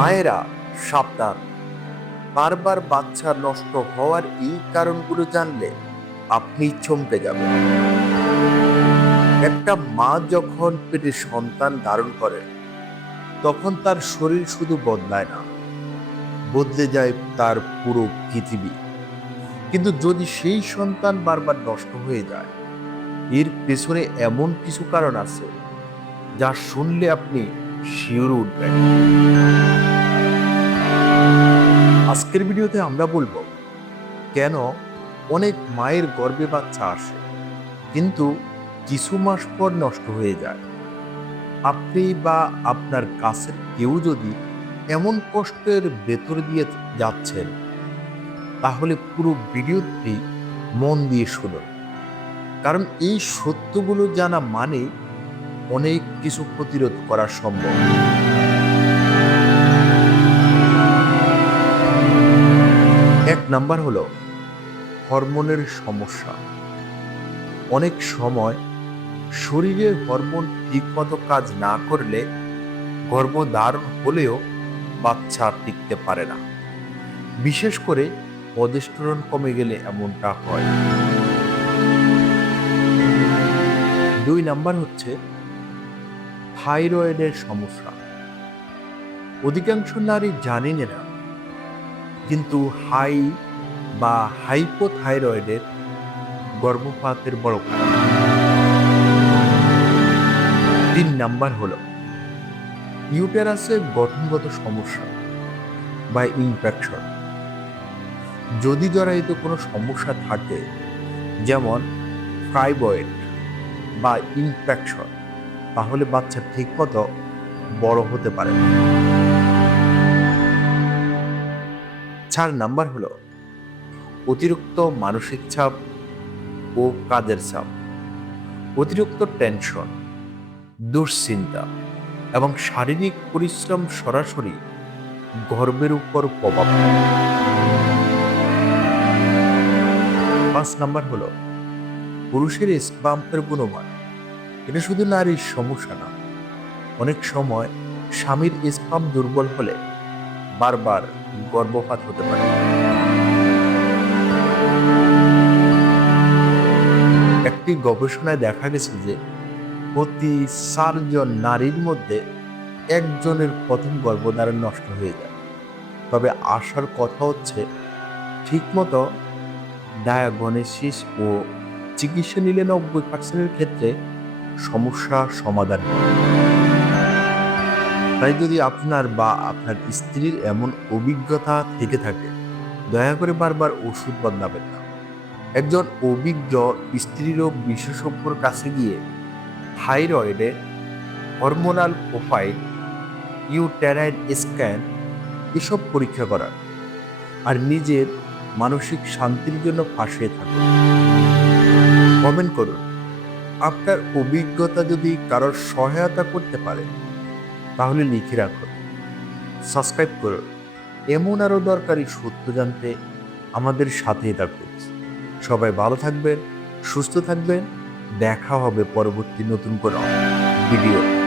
মায়েরা সাবধান। বারবার বাচ্চা নষ্ট হওয়ার এই কারণগুলো জানলে আপনি চমকে যাবেন। একটা মা যখন পেটে সন্তান ধারণ করে, তখন তার শরীর শুধু বদলায় না, বদলে যায় তার পুরো পৃথিবী। কিন্তু যদি সেই সন্তান বারবার নষ্ট হয়ে যায়, এর পেছনে এমন কিছু কারণ আছে, যা শুনলে আপনি শিওর উঠবেন আজকের ভিডিওতে আমরা বলব, কেন অনেক মায়ের গর্ভে বাচ্চা আসে, কিন্তু কিছু মাস পর নষ্ট হয়ে যায়। আপনি বা আপনার কাছের কেউ যদি এমন কষ্টের ভেতর দিয়ে যাচ্ছেন, তাহলে পুরো ভিডিওটি মন দিয়ে শুনুন। কারণ এই সত্যগুলো জানা মানে অনেক কিছু প্রতিরোধ করা সম্ভব। এক নাম্বার হলো হরমোনের সমস্যা। অনেক সময় শরীরে হরমোন ঠিকমতো কাজ না করলে গর্ভধারণ হলেও বাচ্চা টিকতে পারে না। বিশেষ করে প্রজেস্টেরন কমে গেলে এমনটা হয়। দুই নাম্বার হচ্ছে থাইরয়েডের সমস্যা। অধিকাংশ নারী জানেন না কিন্তু হাই বা হাইপোথাইরয়েডের গর্ভপাতের বড় কারণ। তিন নাম্বার হলো ইউটেরাসের গঠনগত সমস্যা বা ইনফেকশন। যদি জরায়ুতে কোনো সমস্যা থাকে, যেমন ফাইবয়েড বা ইনফেকশন তাহলে বাচ্চা ঠিকমতো বড় হতে পারে চার নাম্বার হলো, অতিরিক্ত মানসিক চাপ ও কাজের চাপ, অতিরিক্ত টেনশন, দুশ্চিন্তা এবং শারীরিক পরিশ্রম সরাসরি গর্বের উপর প্রভাব পাঁচ নাম্বার হলো, পুরুষের স্পাম্পের গুণমান। এটা শুধু নারীর সমস্যা না। অনেক সময় স্বামীর স্পাম্প দুর্বল হলে বারবার গর্ভপাত হতে পারে। একটি গবেষণায় দেখা গেছে যে প্রতি চারজন নারীর মধ্যে একজনের প্রথম গর্ভধারণ নষ্ট হয়ে যায়। তবে আসার কথা হচ্ছে, ঠিকমতো ডায়াগনোসিস ও চিকিৎসা নিলে নব্বই পার্সেন্টের ক্ষেত্রে সমস্যা সমাধান তাই যদি আপনার বা আপনার স্ত্রীর এমন অভিজ্ঞতা থেকে থাকে, দয়া করে বারবার ওষুধ বদলাবেন না। একজন অভিজ্ঞ স্ত্রীরোগ বিশেষজ্ঞর কাছে গিয়ে থাইরয়েডে হরমোনাল প্রোফাইল, ইউটেরাইন স্ক্যান এসব পরীক্ষা করার আর নিজের মানসিক শান্তির জন্য ফাঁসিয়ে থাকুন। কমেন্ট করুন। আপনার অভিজ্ঞতা যদি কারোর সহায়তা করতে পারে, তাহলে লিখে রাখুন। সাবস্ক্রাইব করুন। এমন আরও দরকারি সত্য জানতে আমাদের সাথেই থাকুন। সবাই ভালো থাকবেন, সুস্থ থাকবেন। দেখা হবে পরবর্তী নতুন কোনো ভিডিও